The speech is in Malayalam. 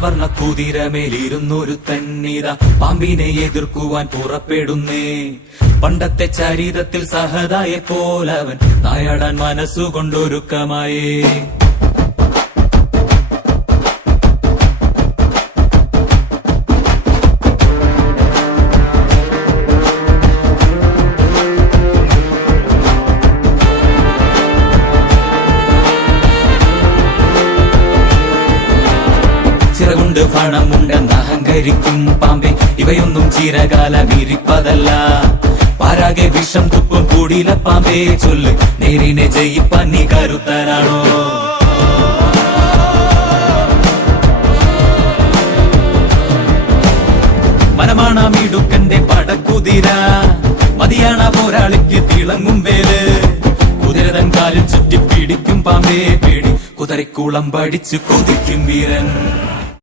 പാൽവർണ്ണ കുതിരമേലിരുന്നൊരു തന്നിത പാമ്പിനെ എതിർക്കുവാൻ പുറപ്പെടുന്നേ. പണ്ടത്തെ ചരിതത്തിൽ സഹതായെ പോലവൻ നായാടാൻ മനസ്സുകൊണ്ടൊരുക്കമായേ. ചിറകുണ്ട് പണമുണ്ടെന്ന് അഹങ്കരിക്കും പാമ്പെ, ഇവയൊന്നും ചിരകാലം ഇരിപ്പതല്ല. പാരാകെ വിഷം തുപ്പും കൂടിയില പാമ്പേ, ചൊല്ല് നേരിനെ ജയിപ്പാൻ നീ കരുത്തനാണോ? മനമാണമിടുക്കന്റെ പടക്കുതിര, മതിയാണ പോരാളിക്ക് തിളങ്ങും വേല്. കുതിരതൻ കാലിൽ ചുറ്റി പിടിക്കും പാമ്പേ പേടി, കുതിരക്കുളം പഠിച്ചു കൊതിക്കും വീരൻ.